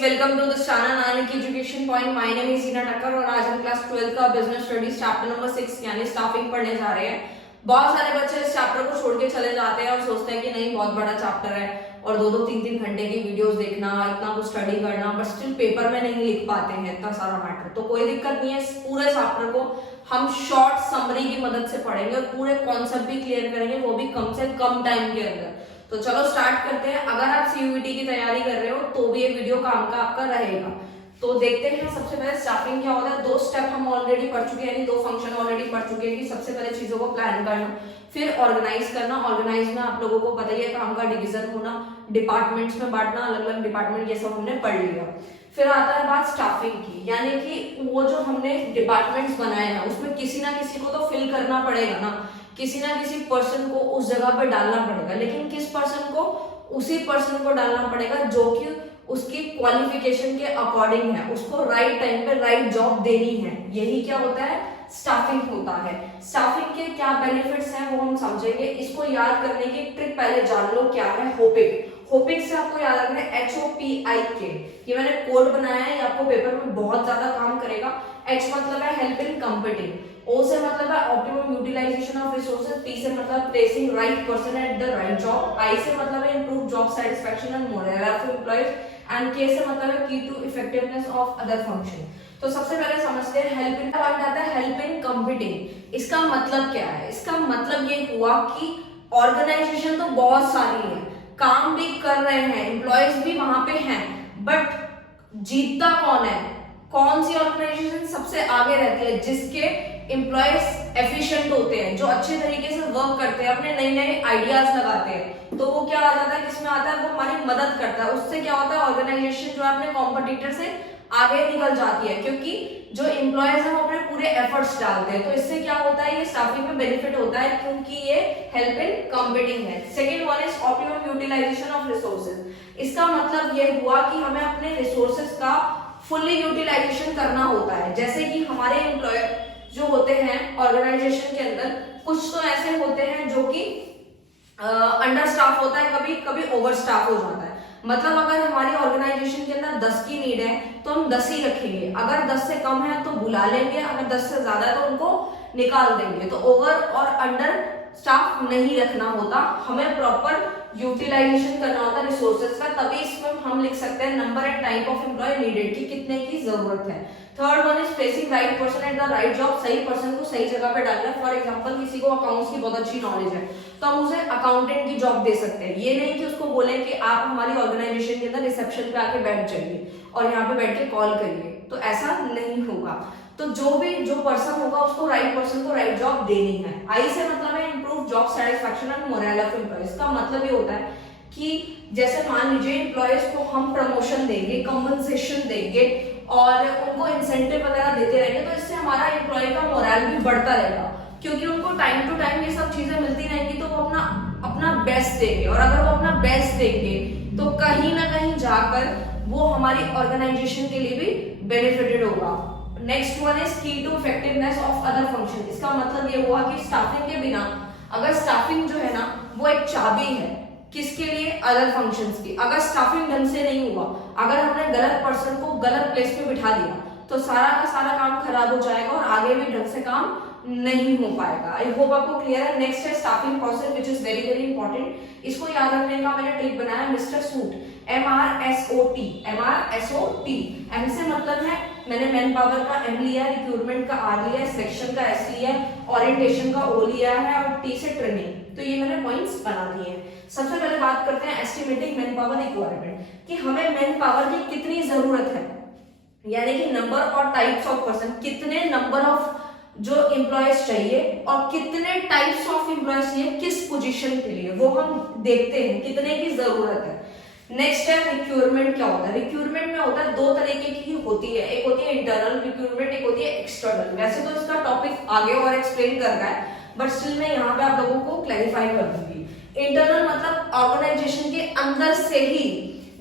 Welcome to this channel Nanak education point. My name is Heena Takkar और आज हम क्लास 12 का बिजनेस स्टडीज चैप्टर नंबर 6 यानी स्टाफिंग पढ़ने जा रहे हैं। बहुत सारे बच्चे इस चैप्टर को छोड़ के चले जाते हैं और सोचते हैं कि नहीं बहुत बड़ा चैप्टर है और दो तीन तीन घंटे की वीडियोस देखना, इतना कुछ स्टडी करना, बट स्टिल पेपर में नहीं लिख पाते हैं इतना सारा मैटर। तो कोई दिक्कत नहीं है, इस पूरे चैप्टर को हम शॉर्ट समरी की मदद से पढ़ेंगे और पूरे कॉन्सेप्ट भी क्लियर करेंगे, वो भी कम से कम टाइम के अंदर। तो चलो स्टार्ट करते हैं। अगर आप सीयूईटी की तैयारी कर रहे हो तो भी ये वीडियो काम का आपका रहेगा। तो देखते हैं सबसे पहले स्टाफिंग क्या होता है। दो स्टेप हम ऑलरेडी पढ़ चुके हैं, यानी दो फंक्शन ऑलरेडी पढ़ चुके हैं कि सबसे पहले चीजों को प्लान करना, फिर ऑर्गेनाइज करना। ऑर्गेनाइज में आप लोगों को पता ही है काम का डिवीजन होना, डिपार्टमेंट्स में बांटना, अलग अलग डिपार्टमेंट, ये सब हमने पढ़ लिया। फिर आता है बात स्टाफिंग की, यानी कि वो जो हमने डिपार्टमेंट्स बनाए हैं उसमें किसी ना किसी को तो फिल करना पड़ेगा ना, किसी ना किसी पर्सन को उस जगह पे डालना पड़ेगा। लेकिन किस पर्सन को? उसी पर्सन को डालना पड़ेगा जो कि उसकी क्वालिफिकेशन के अकॉर्डिंग है, उसको राइट टाइम पे राइट जॉब देनी है। यही क्या होता है? स्टाफिंग होता है। स्टाफिग के क्या बेनिफिट्स हैं वो हम समझेंगे। इसको याद करने की ट्रिक पहले जान लो क्या है। होपिंग, होपिंग से आपको याद रखना है HOPIK। ये मैंने कोड बनाया है, ये आपको पेपर में बहुत ज्यादा काम करेगा। H मतलब है हेल्प इन कम्पीटिंग, O से मतलब है optimum utilisation of resources, P से मतलब placing right person at the right job, I से मतलब है improve job satisfaction and moral of employees, and K से मतलब है key to effectiveness of other function. तो सबसे पहले समझते हैं हेल्प इन। बात आता है हेल्प इन कम्पीटिंग। इसका मतलब क्या है? इसका मतलब ये हुआ कि ऑर्गेनाइजेशन तो बहुत सारी है, काम भी कर रहे हैं, एम्प्लॉयज भी वहां पे हैं, बट जीतता कौन है? कौन सी ऑर्गेनाइजेशन सबसे आगे रहती है? जिसके एम्प्लॉयज एफिशिएंट होते हैं, जो अच्छे तरीके से वर्क करते हैं, अपने नए नए आइडियाज लगाते हैं। तो वो क्या आ जाता है, किसमें आता है? वो हमारी मदद करता है। उससे क्या होता है? ऑर्गेनाइजेशन जो है अपने कॉम्पिटिटर से आगे निकल जाती है, क्योंकि जो एम्प्लॉयज हैं वो अपने पूरे एफर्ट्स डालते हैं। तो इससे क्या होता है? ये स्टाफिंग में बेनिफिट होता है, क्योंकि ये हेल्प इन कम्पीटिंग है। Second one is optimum utilisation of resources. इसका मतलब ये हुआ कि हमें अपने रिसोर्सेज का फुल्ली यूटिलाइजेशन करना होता है। जैसे कि हमारे एम्प्लॉयर जो होते हैं ऑर्गेनाइजेशन के अंदर, कुछ तो ऐसे होते हैं जो कि अंडर स्टाफ होता है, कभी कभी ओवर स्टाफ हो जाता है। मतलब अगर हमारी ऑर्गेनाइजेशन के अंदर 10 की नीड है तो हम 10 ही रखेंगे, अगर 10 से कम है तो बुला लेंगे, अगर 10 से ज्यादा है तो उनको निकाल देंगे। तो ओवर और अंडर स्टाफ नहीं रखना होता, हमें प्रॉपर यूटिलाइजेशन करना होता है रिसोर्सेज का। तभी इसमें हम लिख सकते हैं number and type of employee needed की कितने की जरूरत है। Third one is placing right person at the right job. सही पर्सन को सही जगह पे डालना। फॉर एग्जांपल किसी को अकाउंट्स की बहुत अच्छी नॉलेज है तो हम उसे अकाउंटेंट की जॉब दे सकते हैं। ये नहीं कि उसको बोले कि आप हमारी ऑर्गेनाइजेशन के अंदर रिसेप्शन पे आके बैठ जाइए और यहाँ पे बैठ के कॉल करिए, तो ऐसा नहीं होगा। तो जो पर्सन होगा उसको राइट पर्सन को राइट जॉब देनी है। आई से मतलब है improve job satisfaction and moral of employees. का मतलब ये होता है कि जैसे मान लीजिए एम्प्लॉयज को हम प्रमोशन देंगे, कंपनसेशन देंगे और उनको इंसेंटिव वगैरह देते रहेंगे, तो इससे हमारा एम्प्लॉय का मोरल भी बढ़ता रहेगा, क्योंकि उनको टाइम टू टाइम ये सब चीजें मिलती रहेंगी तो वो अपना बेस्ट देंगे। और अगर वो अपना बेस्ट देंगे तो कहीं ना कहीं जाकर वो हमारी ऑर्गेनाइजेशन के लिए भी बेनिफिटेड होगा। Next one is key to effectiveness of other function. इसका मतलब ये हुआ कि स्टाफिंग के बिना, अगर स्टाफिंग जो है ना वो एक चाबी है किसके लिए? अदर फंक्शंस की। अगर स्टाफिंग ढंग से नहीं हुआ, अगर हमने गलत पर्सन को गलत प्लेस पे बिठा दिया तो सारा का सारा काम खराब हो जाएगा और आगे भी ढंग से काम नहीं हो पाएगा। आई होप आपको क्लियर है। नेक्स्ट है staffing process which is very very important. इसको याद रखने का मैंने ट्रिक बनाया, mister suit, MRSOT। MRSOT M से मतलब है, मैंने मैन पावर का M लिया, रिक्रूटमेंट का R लिया, सिलेक्शन का S लिया, ओरिएंटेशन का O लिया है और T से ट्रेनिंग। तो ये मैंने पॉइंट्स बना दिए हैं। सबसे पहले बात करते हैं एस्टिमेटिंग मैन पावर रिक्वायरमेंट, कि हमें मैन पावर की कितनी जरूरत है, यानी कि नंबर और टाइप्स ऑफ पर्सन, कितने नंबर ऑफ जो एम्प्लॉयज चाहिए और कितने टाइप्स ऑफ एम्प्लॉयज चाहिए किस पोजीशन के लिए, वो हम देखते हैं कितने की जरूरत है। नेक्स्ट है रिक्रूटमेंट। क्या होता है? रिक्रूटमेंट में होता है दो तरीके की होती है, एक होती है इंटरनल रिक्रूटमेंट, एक होती है एक्सटर्नल। वैसे तो इसका टॉपिक आगे और एक्सप्लेन कर रहा है, बट स्टिल मैं यहाँ पे आप लोगों को क्लैरिफाई कर दूंगी। इंटरनल मतलब ऑर्गेनाइजेशन के अंदर से ही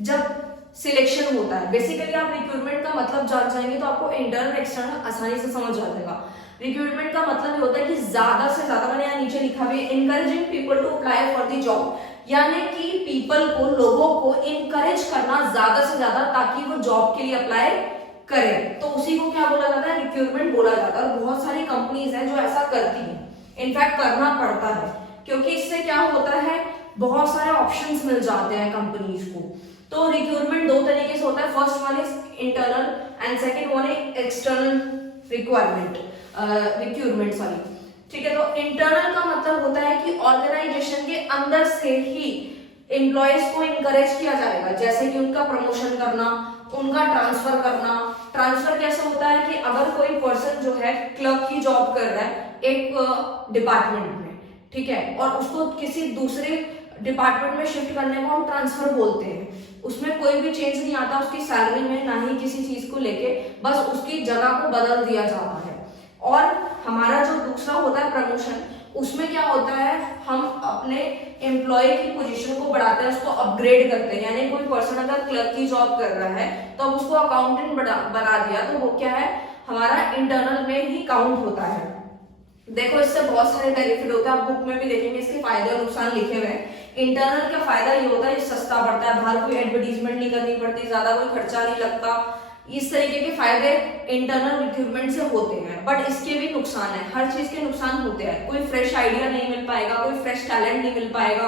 जब सिलेक्शन होता है। बेसिकली आप रिक्रूटमेंट का मतलब जान जाएंगे तो आपको इंटरनल एक्सटर्नल आसानी से समझ आ जाएगा। रिक्रूटमेंट का मतलब ये होता है कि ज्यादा से ज्यादा, मैंने यहाँ नीचे लिखा भी है, encouraging people to apply for the job, यानी कि पीपल को, लोगों को इनकरेज करना ज्यादा से ज्यादा ताकि वो जॉब के लिए अप्लाई करें। तो उसी को क्या बोला जाता है, रिक्रूटमेंट बोला जाता है। और बहुत सारी कंपनीज हैं जो ऐसा करती हैं, इनफैक्ट करना पड़ता है, क्योंकि इससे क्या होता है, बहुत सारे ऑप्शंस मिल जाते हैं कंपनीज को। तो रिक्रूटमेंट दो तरीके से होता है, first one is internal and second one is external recruitment sorry, ठीक है। तो इंटरनल का मतलब होता है कि ऑर्गेनाइजेशन के अंदर से ही एम्प्लॉयज को इनकरेज किया जाएगा, जैसे कि उनका प्रमोशन करना, उनका ट्रांसफर करना। ट्रांसफर कैसे होता है कि अगर कोई पर्सन जो है क्लर्क की जॉब कर रहा है एक डिपार्टमेंट में, ठीक है, और उसको किसी दूसरे डिपार्टमेंट में शिफ्ट करने को हम ट्रांसफर बोलते हैं। उसमें कोई भी चेंज नहीं आता उसकी सैलरी में, ना ही किसी चीज को लेके, बस उसकी जगह को बदल दिया जाता है। और हमारा जो दूसरा होता है प्रमोशन, उसमें क्या होता है, हम अपने एम्प्लॉय की पोजीशन को बढ़ाते हैं, उसको अपग्रेड करते हैं। यानी कोई पर्सन अगर क्लर्क की जॉब कर रहा है तो अब उसको अकाउंटेंट बना दिया, तो वो क्या है, हमारा इंटरनल में ही काउंट होता है। देखो इससे बहुत सारे बेनिफिट होते हैं, आप बुक में भी देखेंगे इसके फायदे और नुकसान लिखे हुए हैं। इंटरनल का फायदा ये होता है, सस्ता पड़ता है, बाहर कोई एडवर्टीजमेंट नहीं करनी पड़ती, ज्यादा कोई खर्चा नहीं लगता। इस तरीके के फायदे इंटरनल रिक्रूटमेंट से होते हैं। बट इसके भी नुकसान है, हर चीज के नुकसान होते हैं। कोई फ्रेश आइडिया नहीं मिल पाएगा, कोई फ्रेश टैलेंट नहीं मिल पाएगा।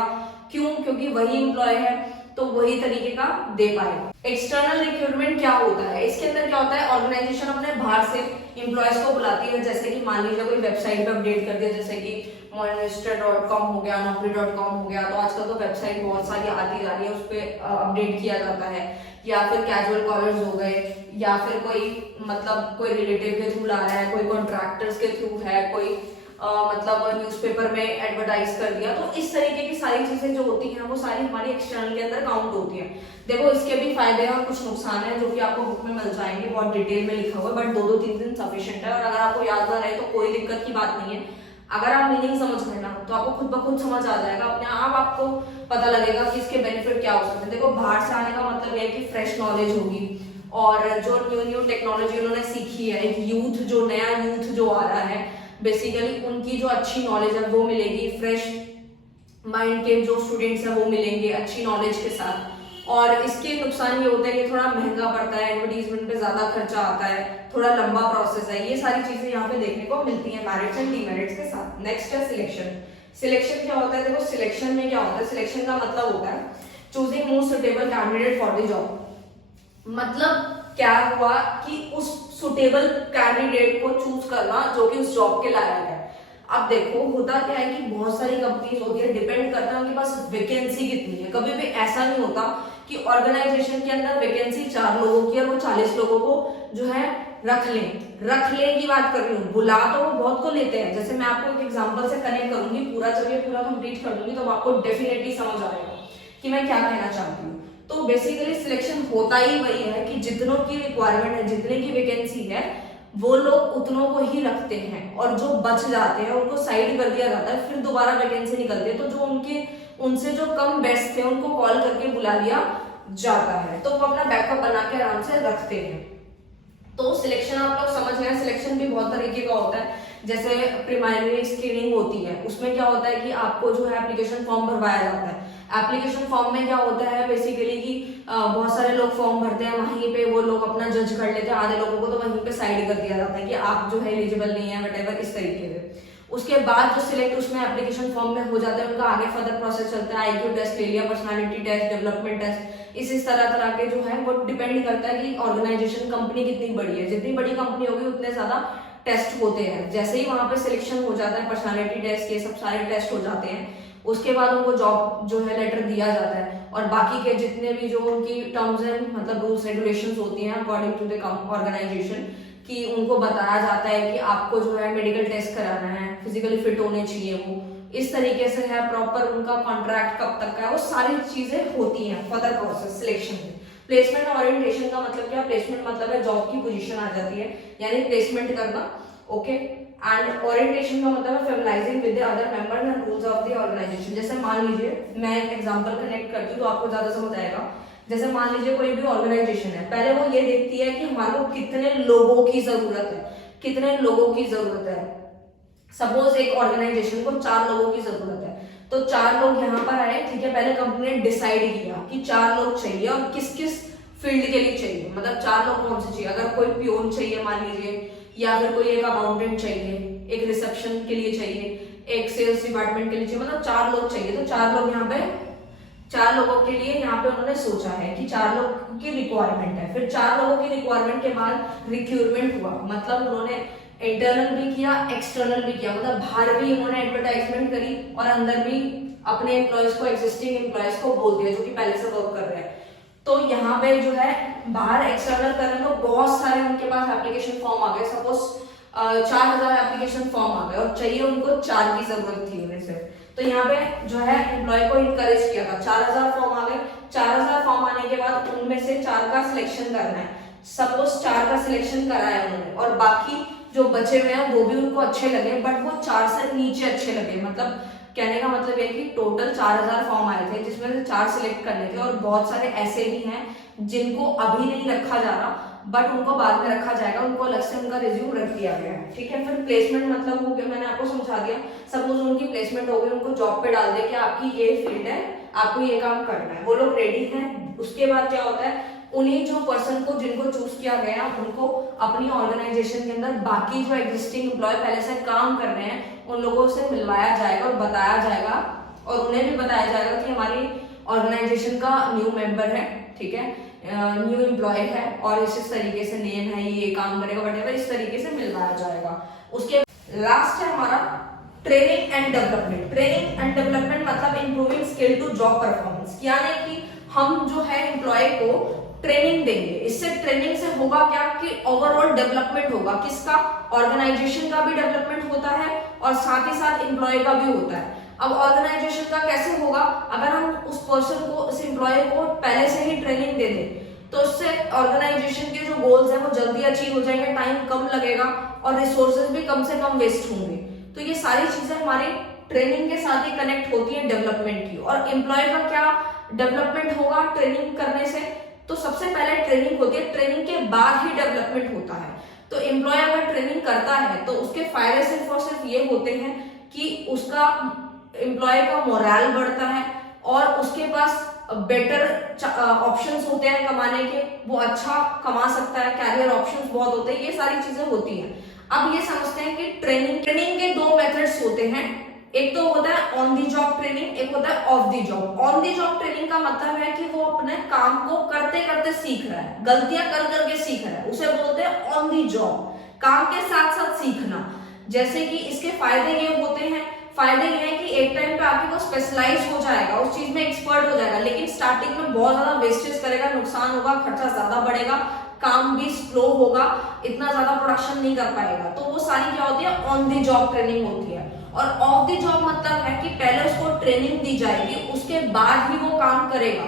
क्यों? क्योंकि वही एम्प्लॉय है तो वही तरीके का दे पाएगा। एक्सटर्नल रिक्रूटमेंट क्या होता है, इसके अंदर क्या होता है, ऑर्गेनाइजेशन अपने बाहर से एम्प्लॉयज को बुलाती है। जैसे कि मान लीजिए कोई वेबसाइट पे अपडेट कर दिया, जैसे कि monster.com हो गया, naukri.com हो गया, तो आजकल तो वेबसाइट बहुत सारी आती जा रही है, उस पर अपडेट किया जाता है। या फिर कैजुअल कॉलर्स हो गए, या फिर कोई मतलब कोई रिलेटिव के थ्रू ला रहा है, कोई कॉन्ट्रैक्टर्स के थ्रू है, कोई मतलब न्यूज़पेपर में एडवर्टाइज कर दिया। तो इस तरीके की सारी चीजें जो होती हैं वो सारी हमारी एक्सटर्नल के अंदर काउंट होती हैं। देखो इसके भी फायदे और कुछ नुकसान है जो कि आपको बुक में मिल जाएंगे, बहुत डिटेल में लिखा हुआ है, बट 2-3 दिन सफिशिएंट है। और अगर आपको याद ना रहे तो कोई दिक्कत की बात नहीं है, अगर आप मीनिंग समझ गए ना तो आपको खुद ब खुद समझ आ जाएगा, अपने आप आपको पता लगेगा कि इसके बेनिफिट क्या हो सकते हैं। देखो बाहर से आने का मतलब यह है कि फ्रेश नॉलेज होगी, और जो न्यू टेक्नोलॉजी उन्होंने सीखी है, एक यूथ जो नया यूथ जो आ रहा है, बेसिकली उनकी जो अच्छी नॉलेज है वो मिलेगी। फ्रेश माइंड के जो स्टूडेंट्स हैं वो मिलेंगे अच्छी नॉलेज के साथ। और इसके नुकसान ये होता है कि थोड़ा महंगा पड़ता है, एडवर्टीजमेंट पे ज्यादा खर्चा आता है, थोड़ा लंबा प्रोसेस है। ये सारी चीजें यहाँ पे देखने को मिलती हैं मेरिट्स एंड डीमेरिट्स के साथ। नेक्स्ट है सिलेक्शन। सिलेक्शन क्या होता है, देखो सिलेक्शन में क्या होता है, सिलेक्शन का मतलब होता है choosing most suitable candidate for the job. मतलब क्या हुआ कि उस सुटेबल कैंडिडेट को चूज करना जो कि उस जॉब के लायक है। अब देखो होता क्या है कि बहुत सारी कंपनीज होती है, डिपेंड करता है उनके पास वैकेंसी कितनी है। कभी भी ऐसा नहीं होता कि ऑर्गेनाइजेशन के अंदर वैकेंसी 4 लोगों की और वो 40 लोगों को जो है रख ले की बात कर रही हूँ, बुला तो वो बहुत को लेते हैं। जैसे मैं आपको एक एग्जांपल से कनेक्ट करूंगी, पूरा जब ये पूरा कंप्लीट कर दूंगी तो आपको डेफिनेटली समझ आएगा कि मैं क्या कहना चाहती हूँ। तो बेसिकली सिलेक्शन होता ही वही है कि जितनों की रिक्वायरमेंट है, जितने की वैकेंसी है, वो लोग उतनों को ही रखते हैं, और जो बच जाते हैं उनको साइड कर दिया जाता है। फिर दोबारा वैकेंसी निकलती है तो जो उनसे जो कम बेस्ट थे उनको कॉल करके बुला लिया जाता है, तो वो अपना बैकअप बना के आराम से रखते हैं। तो सिलेक्शन आप लोग समझ गए। सिलेक्शन भी बहुत तरीके का होता है, जैसे प्रीलिमिनरी स्क्रीनिंग होती है, उसमें क्या होता है कि आपको जो है एप्लीकेशन फॉर्म भरवाया जाता है। एप्लीकेशन फॉर्म में क्या होता है बेसिकली कि बहुत सारे लोग फॉर्म भरते हैं, वहीं पे वो लोग अपना जज कर लेते हैं, आधे लोगों को तो वहीं पे साइड कर दिया जाता है कि आप जो है एलिजिबल नहीं है, वटेवर, इस तरीके से। उसके बाद जो सिलेक्ट उसमें एप्लीकेशन फॉर्म में हो जाता है, उनका आगे फर्दर प्रोसेस चलता है, IQ टेस्ट ले लिया, पर्सनालिटी टेस्ट, डेवलपमेंट टेस्ट, इस तरह के जो है वो डिपेंड करता है कि ऑर्गेनाइजेशन कंपनी कितनी बड़ी है। जितनी बड़ी कंपनी होगी उतने ज्यादा टेस्ट होते हैं। जैसे ही वहां पे सिलेक्शन हो जाता है, पर्सनालिटी टेस्ट, ये सब सारे टेस्ट हो जाते हैं, उसके बाद उनको जॉब जो है लेटर दिया जाता है। और बाकी के जितने भी जो उनकी टर्म्स एंड मतलब रूल्स रेगुलेशंस होती हैं अकॉर्डिंग टू द ऑर्गेनाइजेशन, कि उनको बताया जाता है कि आपको जो है मेडिकल टेस्ट कराना है, फिजिकली फिट होने चाहिए, वो इस तरीके से है, प्रॉपर उनका कॉन्ट्रैक्ट कब तक का है, वो सारी चीजें होती हैं फर्दर प्रोसेस सिलेक्शन में। प्लेसमेंट ओरिएंटेशन का मतलब क्या, प्लेसमेंट मतलब है जॉब की पोजीशन आ जाती है, यानी प्लेसमेंट करना, ओके। एंड ओरिएंटेशन का मतलब है familiarising with the other members and rules of the organisation. जैसे मान लीजिए मैं एक एग्जांपल कनेक्ट करती हूँ तो आपको ज्यादा समझ आएगा। जैसे मान लीजिए कोई भी ऑर्गेनाइजेशन है, पहले वो ये देखती है कि हमारे को कितने लोगों की जरूरत है, कितने लोगों की जरूरत है। सपोज एक ऑर्गेनाइजेशन को 4 लोगों की जरूरत है, तो 4 लोग यहाँ पर आए, ठीक है। पहले कंपनी ने डिसाइड किया कि 4 लोग चाहिए और किस किस फील्ड के लिए चाहिए, मतलब 4 लोग कौन से चाहिए। अगर कोई पियोन चाहिए मान लीजिए, या फिर कोई एक अकाउंटेंट चाहिए, एक रिसेप्शन के लिए चाहिए, एक सेल्स डिपार्टमेंट के लिए चाहिए, मतलब 4 लोग चाहिए। तो 4 लोग यहाँ पे 4 लोगों के लिए यहाँ पे उन्होंने सोचा है कि 4 लोग की रिक्वायरमेंट है। फिर 4 लोगों की रिक्वायरमेंट के बाद रिक्रूटमेंट हुआ, मतलब उन्होंने इंटरनल भी किया, एक्सटर्नल भी किया, मतलब बाहर भी उन्होंने एडवर्टाइजमेंट करी और अंदर भी अपने एम्प्लॉयज को, एग्जिस्टिंग एम्प्लॉयज को बोल दिया जो कि पहले से वर्क कर रहे हैं। तो यहाँ पे जो है बाहर एक्सटर्नल कर रहे हैं तो बहुत सारे उनके पास एप्लीकेशन फॉर्म आ गए। सपोज 4000 एप्लीकेशन फॉर्म आ गए और चाहिए उनको 4 की जरूरत थी उन्हें से। तो यहाँ पे जो है एम्प्लॉय को इनकरेज किया था, 4000 फॉर्म आ गए। 4000 फॉर्म आने के बाद उनमें से 4 का सिलेक्शन करना है। सपोज 4 का सिलेक्शन कराया उन्होंने और बाकी जो बचे हुए हैं वो भी उनको अच्छे लगे, बट वो 4 से नीचे अच्छे लगे। मतलब कहने का मतलब ये कि टोटल 4000 फॉर्म आए थे जिसमें से 4 सिलेक्ट करने थे और बहुत सारे ऐसे भी हैं जिनको अभी नहीं रखा जा रहा, बट उनको बाद में रखा जाएगा, उनको अलग से उनका रिज्यूम रख दिया गया है, ठीक है। फिर प्लेसमेंट मतलब हो गया, मैंने आपको समझा दिया। सपोज उनकी प्लेसमेंट हो गई, उनको जॉब पे डाल दिया कि आपकी ये फील्ड है, आपको ये काम करना है, वो लोग रेडी हैं। उसके बाद क्या होता है, उन्हीं जो पर्सन को जिनको चूज किया गया उनको अपनी ऑर्गेनाइजेशन के अंदर बाकी जो एग्जिस्टिंग एम्प्लॉय पहले से काम कर रहे हैं उन लोगों से मिलवाया जाएगा और बताया जाएगा, और उन्हें भी बताया जाएगा कि हमारी ऑर्गेनाइजेशन का न्यू मेंबर है, ठीक है, न्यू एम्प्लॉय है और इस तरीके से नेम है, ये काम करेगा, वटेवर, इस तरीके से मिलवाया जाएगा। उसके लास्ट है हमारा training and development. Training and development मतलब improving skill to job performance, यानी कि हम जो है एम्प्लॉय को ट्रेनिंग देंगे। इससे ट्रेनिंग से होगा क्या कि ओवरऑल डेवलपमेंट होगा, किसका, ऑर्गेनाइजेशन का भी डेवलपमेंट होता है और साथ ही साथ एम्प्लॉय का भी होता है। अब ऑर्गेनाइजेशन का कैसे होगा, अगर हम उस पर्सन को, उस एम्प्लॉय को पहले से ही ट्रेनिंग दे दें तो उससे ऑर्गेनाइजेशन के जो गोल्स हैं वो जल्दी अचीव हो जाएंगे, टाइम कम लगेगा और रिसोर्सेज भी कम से कम वेस्ट होंगे। तो ये सारी चीजें हमारी ट्रेनिंग के साथ ही कनेक्ट होती है डेवलपमेंट की। और एम्प्लॉय का क्या डेवलपमेंट होगा ट्रेनिंग करने से, तो सबसे पहले ट्रेनिंग होती है, ट्रेनिंग के बाद ही डेवलपमेंट होता है। तो एम्प्लॉय अगर ट्रेनिंग करता है तो उसके फायदे सिर्फ और सिर्फ ये होते हैं कि उसका एम्प्लॉय का मोरल बढ़ता है और उसके पास बेटर ऑप्शंस होते हैं कमाने के, वो अच्छा कमा सकता है, कैरियर ऑप्शंस बहुत होते हैं, ये सारी चीजें होती हैं। अब ये समझते हैं कि ट्रेनिंग के 2 मेथड्स होते हैं, एक तो होता है ऑन दी जॉब ट्रेनिंग, एक होता है of the job. On the job training का मतलब है कि वो अपने काम को करते करते सीख रहा है, गलतियां कर करके सीख रहा है, उसे बोलते हैं ऑन दी जॉब, काम के साथ साथ सीखना। जैसे कि इसके फायदे ये होते हैं, फायदे ये है कि एक टाइम पे आके वो स्पेशलाइज हो जाएगा, उस चीज में एक्सपर्ट हो जाएगा, लेकिन स्टार्टिंग में बहुत ज्यादा वेस्टेज करेगा, नुकसान होगा, खर्चा ज्यादा बढ़ेगा, काम भी स्लो होगा, इतना ज्यादा प्रोडक्शन नहीं कर पाएगा। तो वो सारी क्या होती है, ऑन दी जॉब ट्रेनिंग होती है। और ऑफ दी जॉब मतलब है कि पहले उसको ट्रेनिंग दी जाएगी, उसके बाद ही वो काम करेगा।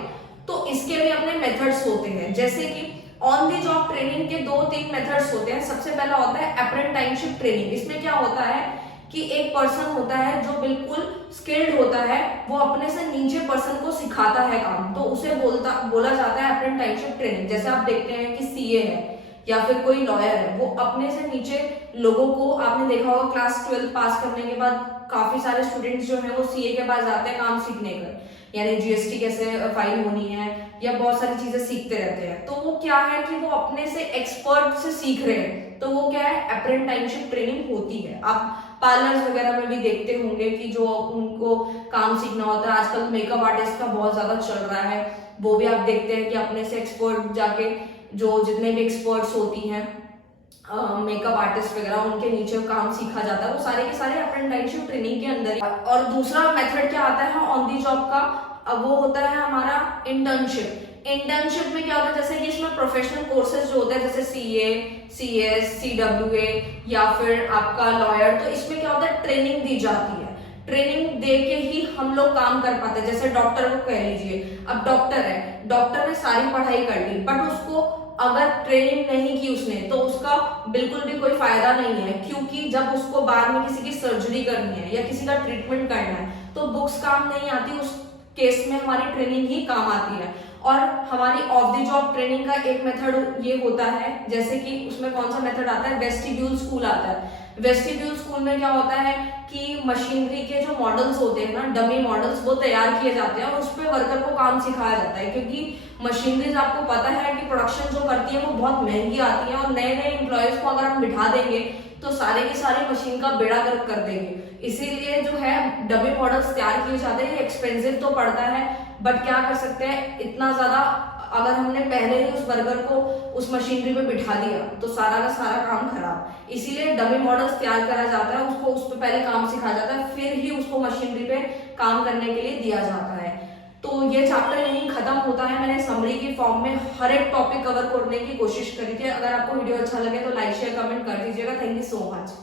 तो इसके भी अपने मेथड्स होते हैं, जैसे कि ऑन दी जॉब ट्रेनिंग के 2-3 मेथड्स होते हैं। सबसे पहला होता है अप्रेंटिसशिप ट्रेनिंग। इसमें क्या होता है कि एक पर्सन होता है जो बिल्कुल स्किल्ड होता है, वो अपने से नीचे पर्सन को सिखाता है काम, तो उसे बोला जाता है अप्रेंटिसशिप ट्रेनिंग। जैसे आप देखते हैं कि सीए है या फिर कोई लॉयर है, वो अपने से नीचे लोगों को, आपने देखा होगा क्लास 12 पास करने के बाद काफी सारे स्टूडेंट्स जो है वो सीए के पास जाते हैं काम सीखने का, यानी जीएसटी कैसे फाइल होनी है या बहुत सारी चीजें सीखते रहते हैं। तो वो क्या है कि वो अपने से एक्सपर्ट से सीख रहे हैं, तो वो क्या है, अप्रेंटिसशिप ट्रेनिंग होती है। आप पार्लर्स वगैरह में भी देखते होंगे कि जो उनको काम सीखना होता है, आजकल मेकअप आर्टिस्ट का बहुत ज्यादा चल रहा है, वो भी आप देखते हैं कि अपने से एक्सपर्ट जाके, जो जितने भी एक्सपर्ट्स होती हैं मेकअप आर्टिस्ट वगैरह, उनके नीचे काम सीखा जाता है, वो सारे के सारे अप्रेंटिसशिप ट्रेनिंग के अंदर ही। और दूसरा मेथड क्या आता है ऑन दी जॉब का, वो होता है हमारा इंटर्नशिप। इंटर्नशिप में क्या होता है, जैसे कि इसमें प्रोफेशनल कोर्सेज जो होते हैं जैसे सीए, सीएस, सीडब्ल्यूए या फिर आपका लॉयर, तो इसमें क्या होता है, ट्रेनिंग दी जाती है। ट्रेनिंग दे के ही हम लोग काम कर पाते हैं। जैसे डॉक्टर को कह लीजिए, अब डॉक्टर है, डॉक्टर ने सारी पढ़ाई कर ली, बट उसको अगर ट्रेनिंग नहीं की उसने, तो उसका बिल्कुल भी कोई फायदा नहीं है, क्योंकि जब उसको बाद में किसी की सर्जरी करनी है या किसी का ट्रीटमेंट करना है तो बुक्स काम नहीं आती, उस केस में हमारी ट्रेनिंग ही काम आती है। और हमारी ऑफ द जॉब ट्रेनिंग का एक मेथड ये होता है, जैसे कि उसमें कौन सा मेथड आता है, वेस्टिब्यूल स्कूल आता है। वेस्टिब्यूल स्कूल में क्या होता है कि मशीनरी के जो मॉडल्स होते हैं ना, डमी मॉडल्स, वो तैयार किए जाते हैं और उस पर वर्कर को काम सिखाया जाता है, क्योंकि मशीनरीज आपको पता है कि प्रोडक्शन जो करती है वो बहुत महंगी आती है और नए नए एम्प्लॉयज को अगर हम बिठा देंगे तो सारे की सारी मशीन का बेड़ा गर्क कर देंगे। इसीलिए जो है डमी मॉडल्स तैयार किए जाते हैं। ये एक्सपेंसिव तो पड़ता है, बट क्या कर सकते हैं, इतना ज्यादा अगर हमने पहले ही उस वर्कर को उस मशीनरी पे बिठा दिया तो सारा का सारा काम खराब। इसीलिए डमी मॉडल्स तैयार करा जाता है, उसको उस पर पहले काम सिखाया जाता है, फिर ही उसको मशीनरी पे काम करने के लिए दिया जाता है। तो ये चैप्टर यहीं खत्म होता है। मैंने समरी की फॉर्म में हर एक टॉपिक कवर करने की कोशिश करी थी। अगर आपको वीडियो अच्छा लगे तो लाइक शेयर कमेंट कर दीजिएगा। Thank you so much.